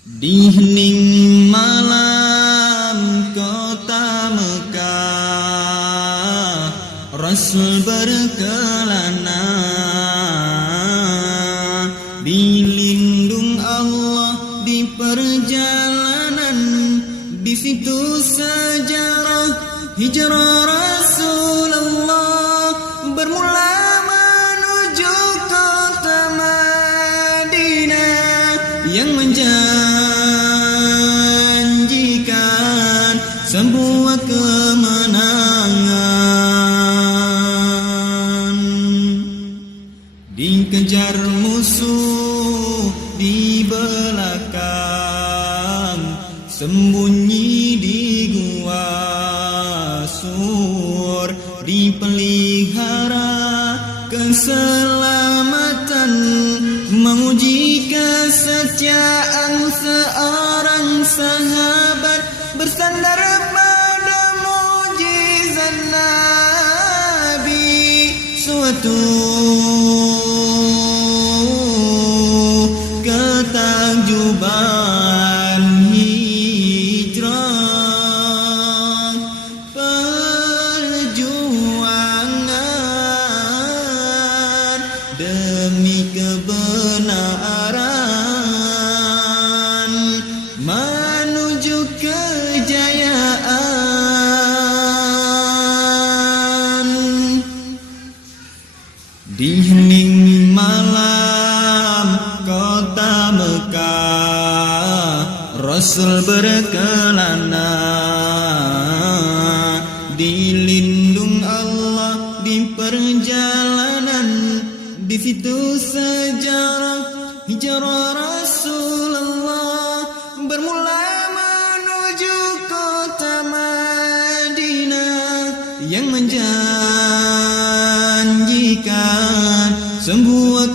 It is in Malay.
Di hening malam kota Mekah, Rasul berkelana, dilindung Allah di perjalanan. Di situ sejarah hijrah Rasulullah bermula menuju kota Madinah yang menjanjikan sebuah kemenangan. Dikejar musuh di belakang, sembunyi di gua sur, dipelihara keselamatan, menguji kesetiaan seorang sahabat bersandar pada mukjizat Nabi. Suatu ketakjuban hijrah, perjuangan demi kebenaran menuju kejayaan. Di hening malam kota Mekah, Rasul berkelana, dilindung Allah di perjalanan. Di situ sejarah hijrah Rasulullah bermula menuju kota Madinah yang menjanjikan sebuah